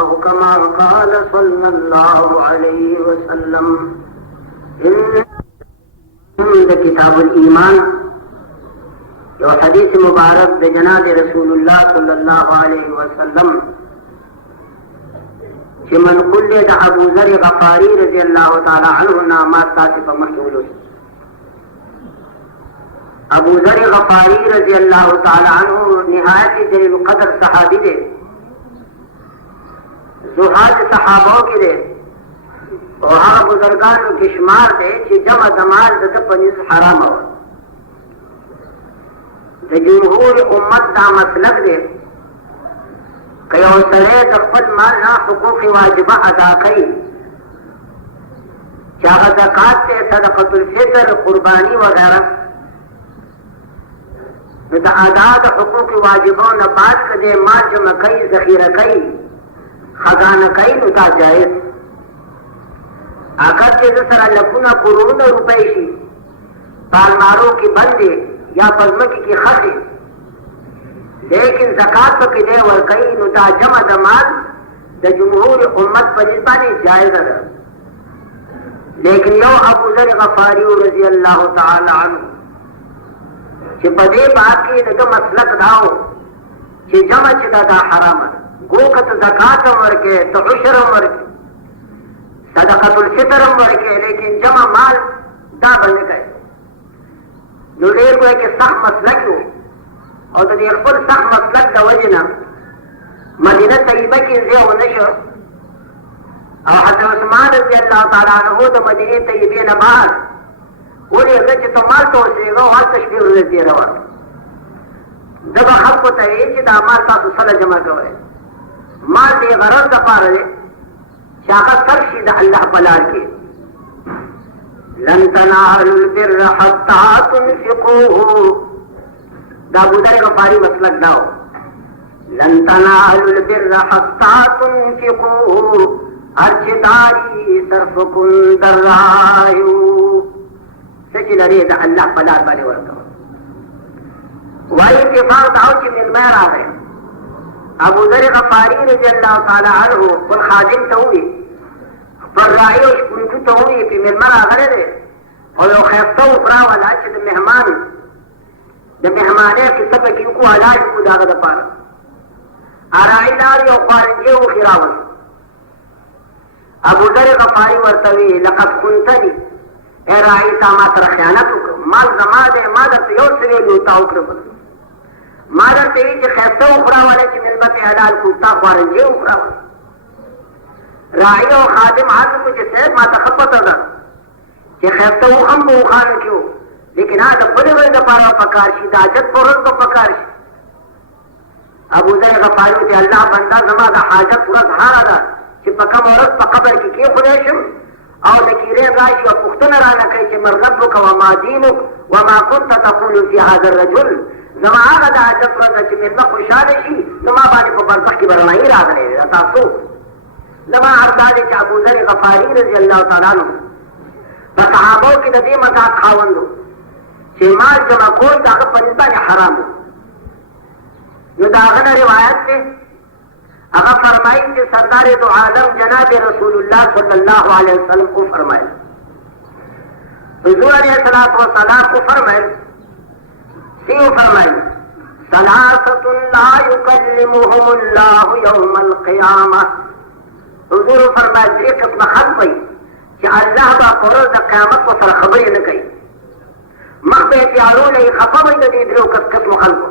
أو كما قال صلى الله عليه وسلم إن كتاب الإيمان جو حديث مبارك بجناب رسول الله صلى الله عليه وسلم چې من کل د ابو ذر غفاری رضی الله تعالی عنہ نامه تاسو په مخولو ابو ذر غفاری رضی الله تعالی عنہ نهایت جلیل القدر صحابی دی، زهاد صحابو کې دی او هغه بزرګانو کې شمار دی چې جمع دمال د پنځ حرام و. د جمهور امت دا مسلک دی که یو سړی د خپل مال نه حقوق واجبه ادا کوي چې هغه زکات دی، صدقة الفطر، قرباني وغیره، نو د ادا د حقوق واجبو نه بعد که دی مال جمع کوي، ذخیره کوي، خزانه کوي، نو دا جایز. اگر چې د سره لکونه کروڑونه روپۍ شي په المارو کې بندې یا په ځمکې کې خښې، لیکن زکات پکې دی ورکوي، نو دا جمع د مال د جمهور امت په نسبت باندې جایزه ده. لیکن یو ابو ذر غفاری رضی الله تعالی عنہ چې په دې باب کې دغه مسلک داو چې جمع چې دا حرامه ده، گو که ته زکات هم ورکې، ته عشر هم ورکې، صدقة الفطر هم ورکې، لیکن جمع مال دا به نه کوي. نو ډېر کوی کې سخت مسلک و او د دې خپل سخت مسلک د وجې نه مدینه طیبه کې ځای ونه شو او حضرت عثمان رضی الله تعالی عنہ د مدینې طیبې نه بهر ولېږه چې ته مالته اوسېږه او هلته شپې ورځې تېروه. ده به خلکو ته ویل چې دا مال تاسو سره جمع کوئ، مال دې غرض دپاره دی چې هغه صرف شي د الله په لار کې. لن تنالوا البر حتى تنفقوه، دا ابو ذر غفاری مسلک داو، لن تنالوا البر حتى تنفقوه ارچداری صرف کن در رایو، سچ لري دا الله په لار باندې ورکو. وایي اتفاق داو چې ملمه راغی، ابو ذر غفاری رضی الله تعالی عنہ خپل خادم ته وویل، خپل راعي او شپونکي ته وویل چې ملمه راغلی دی او یو ښایسته وفره والا چې د مهمان د مهمانۍ قصه پکې وکړو، علاج وکړو د هغه دپاره. راعي لاړ یو خوارنجې وښي راوست. ابو ذر غفاري ورته ویل لقد خنتني، ای راعي تا ما سره خیانت وکړ، مال زما دی، ما درته یو څه ویلي تا وکړه، ما درته ویل چې ښایسته وخوره والی چې مېلمه پې حلال کړو، تا خوارنجې وخوره والی. راعي او خادم عرض وکړو چې صاحب ما ته ښه پته ده چې ښایسته وخم په وخانو کې و، لیکن هغه د بلې ورځې دپاره پکار شي، د حاجت په ورځ به پکار شي. ابو ذر غفاري وایي الله بنده زما د حاجت ورځ هغه ده چې په کومه ورځ په قبر کې کېښودی شم او نکیرین راشي او پوښتنه رانه کوي چې من ربک وما دینک وما كنت تقول في هذا الرجل، زما هغه د حاجت ورځ ده چې مېلمه خوشحاله شي، نو ما باندې په برزخ کې به رڼایي راغلی دی. تاسو زما عرض دا دی چې ابو ذر غفاري رضی الله تعالی عنه په صحابو کې د دې مذاق خاوند و چې مال جمع کول د هغه په نسبت باندې حرام و. نو د هغه نه روایت دی، هغه فرمایي چې سردار دو عالم جناب رسول الله صلی الله علیه وسلم کو فرمایل، حضور علیه الصلاۃ والسلام کو فرمایل سیو فرمایي ثلاثة لا يكلمهم الله يوم القیامة، حضور فرمایي درې قسمه خلک وي چې الله به په ورځ د قیامت ورسره خبرې نه کوي، مخ به یې تیارونه یې خفه وي د دې درېو قسمو خلکو.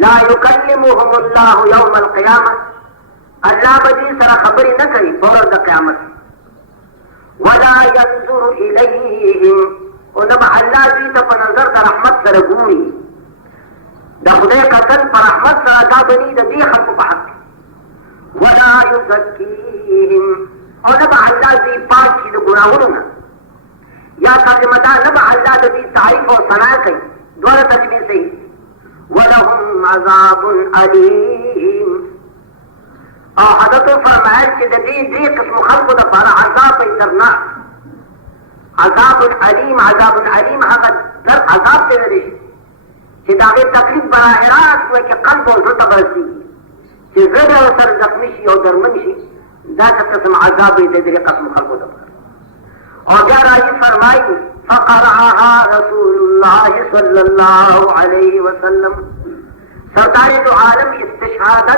لا يكلمهم الله يوم القيامة، الله به دې سره خبرې نه کوي په ورځ د قیامت. ولا ينظر إليهم، او نه به الله دوی ته په نظر د رحمت سره ګوري، د خدای قتل په رحمت سره دا بني د دې خلکو په حق. ولا يزكيهم، او نه به الله دوی پاک کړي د ګناهونو نه. یا ترجمه دا نه به الله د دې تعریف او ثنا کوي، دواړه ترجمې صحیح. ولهم عذاب علیم، او حضرت فرمایل چې د دې درې قسم خلکو دپاره عذاب درناک عذاب العلیم هغه در عذاب ته لري چې دا غي تکلیف براہ راست وي چې قلب او زړه ته برسي چې زړه سره زخمی شي او درمن شي دا قسم عذاب دې دې قسم خلقو ته او بیا راځي فرمایي فقرأها رسول الله صلی الله علیه وسلم سرکار دو عالم استشهادا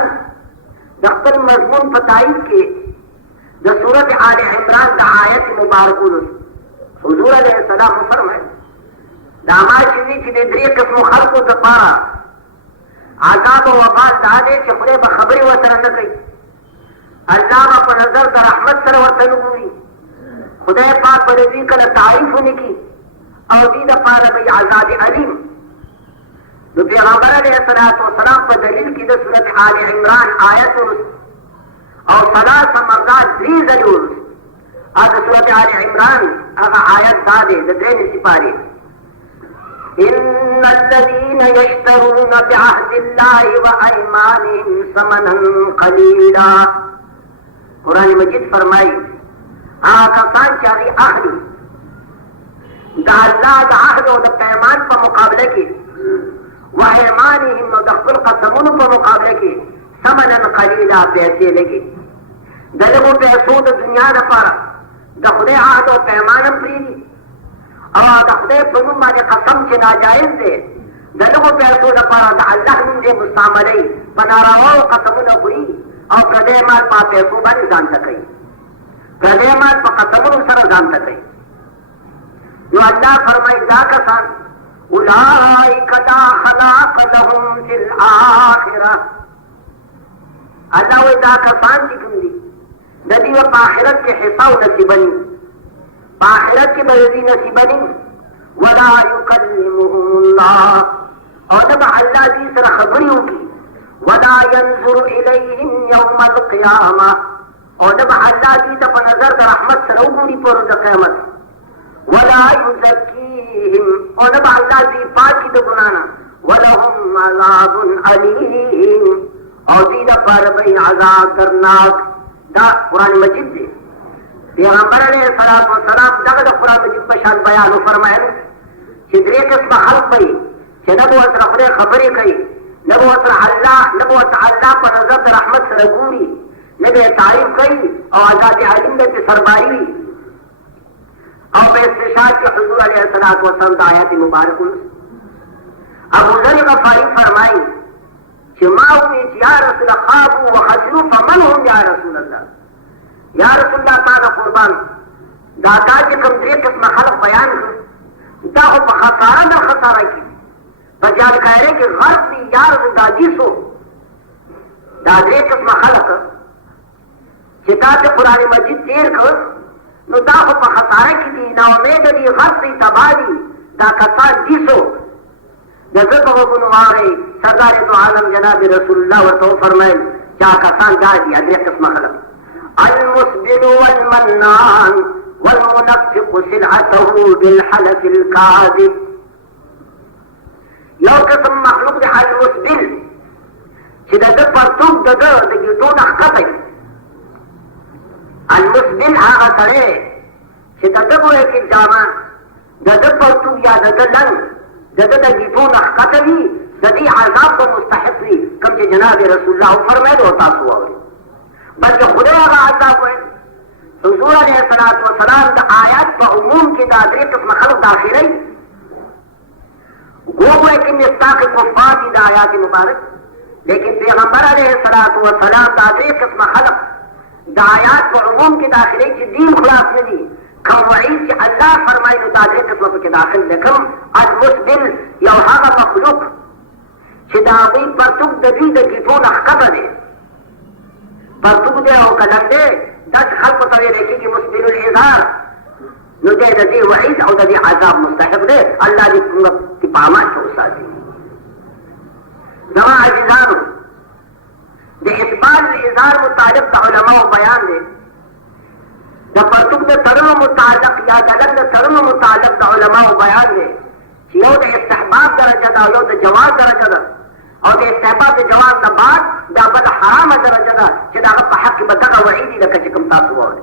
د خپل مضمون په تایید کې د سورۃ آل عمران د آیت مبارکه حضور علیہ السلام فرمائے داما چیزی چی دے دری قسم خلقو دپارا عذاب و وبال دادے چی خدای با خبری وطر نکی اللہ با پا نظر در رحمت سر وطن ہوئی خدای پاک بلدی کل تعریف نکی او دی دپارا بی عذاب علیم دو پیغمبر علیہ السلام پا دلیل کی دا سورت آل عمران آیت او ثلاث مرات دری ضرور هذا سورة آل عمران هذا آيات دادة درين سپاري إن الذين يشترون بعهد الله وأيمانهم ثمنا قليلا قرآن مجید فرمائی کسان چاہی اخلی دا اللہ دا عہد و دا پیمان پا مقابلہ کی وأيمانهم و دا خپل قسمون پا مقابلہ کی ثمنا قليلا پیسے لگی دلگو پیسو دا دنیا دا پارا دا خدای عهد و پیمانم پریدی او دا خدای پنوم باندې قسم چې ناجائز دی د لږو پیسو دپاره د الله نوم دې مستعملوي په نارواو قسمونه خوري او پردی مال په پیسو باندې ځان ته کوي پردی مال په قسمونو سره ځان ته کوي نو الله فرمایي دا کسان اولئک لا خلاق لهم فی الآخرة الله وایي دا کسان چې کوم دي د دې په آخرت کې حصہ او نصیبني په آخرت کې به دې نصیبني ولا يكلمهم الله او نبع الله دې سره خبرې وکړي ولا ينظر إليهم يوم القيامة او نبع الله دې ته په نظر د رحمت سره وګوري پر ورځ قیامت ولا يزكيهم او نبع الله دې پاکي د ګناه نه ولهم عذاب أليم او دې لپاره به عذاب درناک دا قرآن مجید دی پیغمبر علیہ السلام دغه د قرآن مجید په شان بیان فرمایل چې درې قسمه خلق وي چې نه به ورسره خدای خبرې کوي نه به ورسره الله په نظر د رحمت سره ګوري نه به تعریف کوي او عذاب علیم به پې سرباري وي او په استشهاد کې حضور علیه السلام د آیات مبارکو ابو ذر غفاری فرمایي چې ما وی چې یا رسول خابو وخسروا فمن هم یا رسول الله یا رسول الله تعالی قربان دا چې کوم درې قسمه خلق بیان دا په خساره د خساره کې بجال خیره کې غرض دی یار زندگی سو دا درې قسمه خلق چې دا ته قرآن مجید تیر کړ نو دا په خساره کې دي نا امید دي غرض دی تبادی دا کسان دي سو جذب وګونو واره سردار دو عالم جناب رسول الله ورته فرمایل چا کسان دادي درې قسمه خلق المسبل والمنان والمنفق سلعته بالحلف الكاذب یو قسم مخلوق دی المسبل چې د پرتوب د ګیټو نه ښکته المسبل هغه سړی چې د ګوره کې جامه د پرتوب یا د لنګ د ګیټو نه ښکته وي د دې عذاب به مستحق وي کوم چې جناب رسول الله فرمایل او تاسو واورئ بلکې خدای هغه عذاب وایي حضور علیه السلام د آیات په عموم کې دا درې قسمه خلق داخلوي گویا کہ مستاق کفار دی دا آیات مبارک لیکن پیغمبر علیہ السلام دا درې قسمه خلق دا آیات په عموم کې داخلي چې دین خلاص نه دي کوم وعید چې الله فرمایي نو دا درې قسمه پکې داخل لکم المسبل یو هغه مخلوق چې دا غوی پرتوب د دوی د ګیټو نه ښکته دی پرتوب دی او قلم دی دا چې خلقو ته ویل کېږي مسبل الازار نو دی د دې وعید او د دې عذاب مستحق دی الله دې موږ په امان کې وساتي زما عزیزانو د اقبال الازار متعلق د علماء بیان دی د پرتوب د تړلو متعلق یا د لنګ د تړلو متعلق د علماء بیان دی چې یو د استحباب درجه ده او یو د جواز درجه ده او د استحباب د جواز نه بعد دا بل حرامه درجه ده چې د هغه په حق کې به دغه وعید لکه چې کوم تاسو وایئ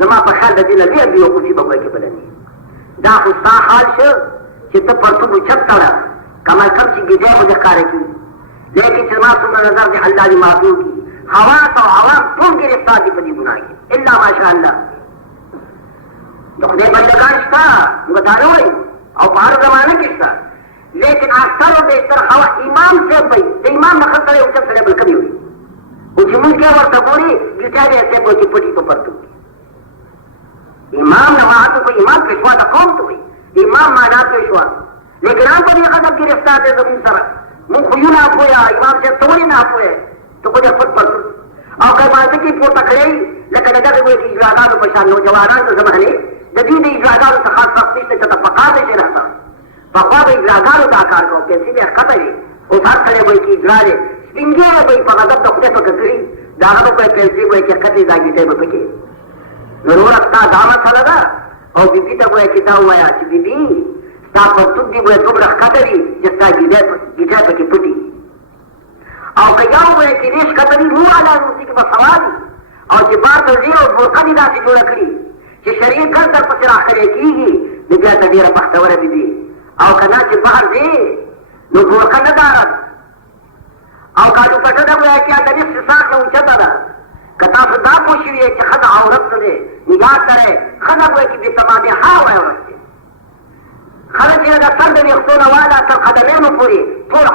زما په خیال د دې نه ډېر بېوقوفي به کوی کې بلنې دا خو ستا حال شو چې ته پرتوب اوچت کړه کم از کم چې ګیدی مو دې ښکاره کړي لیکن چې زما څومره نظر دی الله دې معافي وکړي حواس او عوام ټول ګرفتار دي په دې ګناه کې الا ماشاء الله د خدای بندګان شته موږ دا نه وایو او په هر زمانه کې شته لیکن اکثر و بیشتر هوا امام صاحب وایي د امام نه ښه سړی اوچت سړی بل کمې وایي او چې موږ کې ورته ګوري ګیټا دی صاحب وایي چې پټي په پرتوب امام نه معنا کوي امام پیشوا د قوم ته وایي امام معنا پیشوا لیکن هم په دې قدم ګرفتار دی زموږ سره موږ خو یو نه پوهه امام صاحب ته ولې نه پوهه ته خو دې خود پرتوب او که ماته کې پورته کړی لکه د دغه وایي اجراګانو په شان نوجوانان د زمانې د دې د اجراګانو څخه خاص وخت نشته چې ته پکار دی چې راته پخوا به اجراګانو دا کار کوو پیسې به ښکته وي اوس هر سړی وایي چې اجرا دی سپین ږیری به یې په غضب د خدای په ککړي د هغه به پیسې وایي چې ښکتې دا ګیټۍ به پکې نو وروره ستا دا مسله ده او بیبي ته وایي چې دا ووایه چې بیبي ستا پرتوب دي وایي دومره ښکته وي چې ستا ګیټۍ پکې پټي او که یو وایي چې دې ښکته وي نور علی روسي کې به سوال وي او چې بار ته ځي او برقه دې داسې جوړه کړي چې شرعي کار درپسې راښکلی کېږي نو بیا ته ډېره بختوره بیبي او که نه چې بهر ځې نو برقه نه دارد او که دوپټه ده وایي چې د نصف ساق نه اوچته ده که تاسو دا پوه شوي چې ښځه عورت نه دی نو یاد کړئ ښځه وایي چې بېتمامها وایي عورت دی ښځه چې د سر د ویښتو نه واله تر قدمینو پورې ټول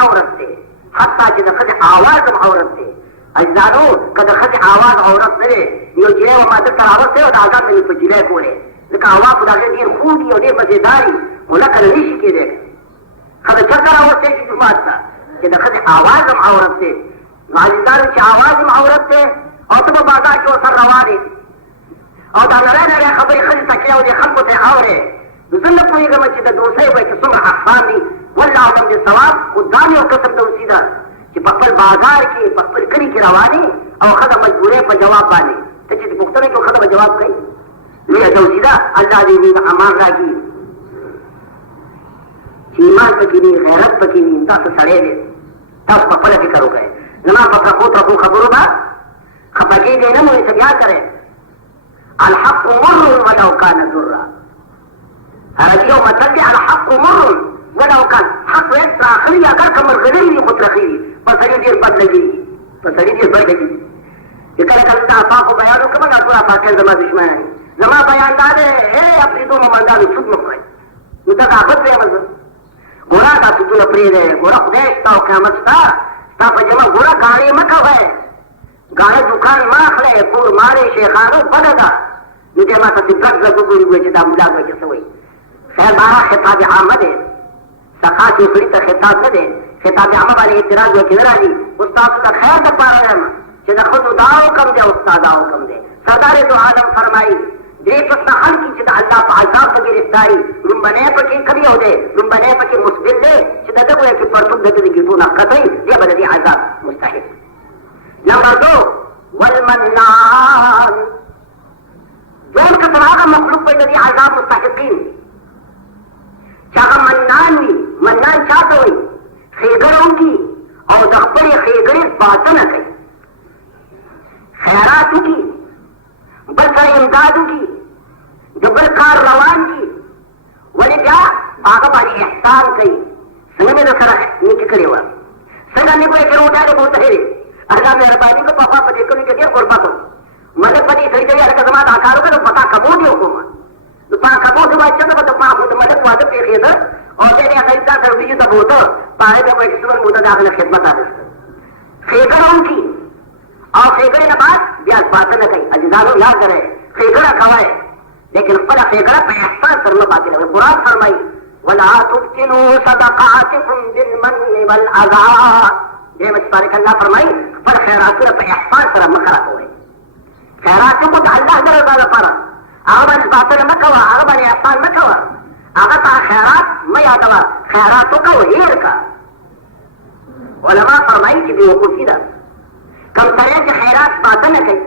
عورت دی حتی چې د ښځې آواز هم عورت دی اجزانو که د ښځې آواز عورت نه دی یو جیلی به ما دلته راوستی او د اذان به مې په جیلی کولی ځکه هوا خو د هغې ډېر خوږ وي او ډېر مزېدار وي خو لکه نه نشي کېدی ښځه چېرته راوستی شي جومات ته چې د ښځې آواز هم عورت دی نو عزیزانو چې آواز هم عورت دی او ته په بازار کې ورسره روان یې او دا نری نری خبرې ښځې تکیه او دې خلکو ته یې اورې نو زه نه پوهېږم چې د دوسۍ به چې څومره احسان دي والله اعلم بالصواب خو دا مې یو قسم دوسي ده چې په خپل بازار کې په خپل کلي کې روانې او ښځه مجبورې په جواب باندې ته چې پوښتنه کې ښځه به جواب کوي لویه دوسي ده الله دې موږ امان راکړي چې ایمان پکې وي غیرت پکې وي تاسو سړی دی تاسو په خپله فکر وکړئ زما په ترخو خبرو به خفه کېږئ نه نو اتباع کرئ الحق مر ولو كان ضرا عربي یو متل دی الحق مر ولو كان حق ویل تراخلي اگر که مرغلي وي خو ترخي وي په سړي ډېر بد لګېږي چې کله کله د افاقو بیان وکړم دا ټول افاقیان زما دشمنان دي زما بیان دا دی اپریدو مومندانو سود مه خورئ نو ته عافت ویم زه ګوره دا سودونه پرېږدئ ګوره خدای شته او قیامت شته ستا په جمع ګوره ګاڼې مه کوئ ګاڼه دوکان مه اخلئ کور مالې شیخانو بده ده نو دې ما ته چې ګډ ګډ وګوري وایي چې دا ملا وایي چې څه وایي خیر بارا خطاب عامه دی سخا چې سړي ته خطاب نه دی خطاب عامه باندې اعتراض وایي چې نه راځي اوس تاسو د خیر دپاره یم چې د ښځو دا حکم دی او ستا دا حکم دی سردار دو عالم فرمایي درې قسمه خلک چې د الله په عذاب په ګرفتاري لومبنی پکې کم یو دی لومبنی پکې مسبل دی چې د ده وایي چې پرتوب د ده د ګېټو نه ښکته وي بیا به د دې عذاب مستحق نمبر دو والمنان دویم قسم هغه مخلوق به د دې عذاب مستحقین چې هغه منان وي منان چا ته وایي ښېګړه وکړي او د خپلې ښېګړې ساتنه کوي خیرات وکړي بل سره امداد وکړي د بل کار روان کړي ولې بیا هغه باندې احسان کوي څنګه مې در سره نیکي کړې وه څنګه مې وایي چې روټه دې بوته هېرې الله مهرباني وکړه پخوا په دې کلیو کې ډېر غربت و ملک په دې سړي ته وایي هلکه زما دا کار وکړه نو په تا کبوډ یې وکړم نو په کبوډ وایي څنګه به د ملک واده پېښېده او بیا یې هغه انسان سره وریجو ته بوته په هغې بیا وایي چې څومره موده د هغه نه خدمت اخېسته ښېګړه وکړي او ښېګړې نه بعد بیا ساتنه کوي عزیزانو یاد کړئ ښېګړه کوئ لیکن خپله ښېګړه په احسان سره مه باطلوئ قرآن فرمایي ولا تبطلوا صدقاتكم بالمن والأذى دیم سپارک الله فرمایي خپل خیراتونه په احسان سره مه خرابوئ خیرات وکړو د الله د رضا لپاره هغه باندې باطله مه کوه هغه باندې احسان مه کوه هغه ته خیرات مه یادوه خیرات وکړه او هېر کړه علما فرمایي چې بېوقوفي ده کم سړی چې خیرات ساتنه کوي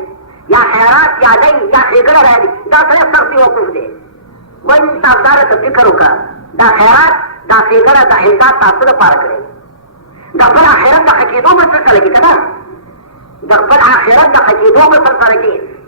یا خیرات یادوي یا ښېګړه راځي دا سړی سخت بېوقوف دی وایي تاسداره ته فکر وکړه دا خیرات دا ښېګړه دا امداد تاسو دپاره کړی د خپل آخرت د ښه کېدو به سلسله کې که نه د خپل آخرت د ښه کېدو به سلسله کې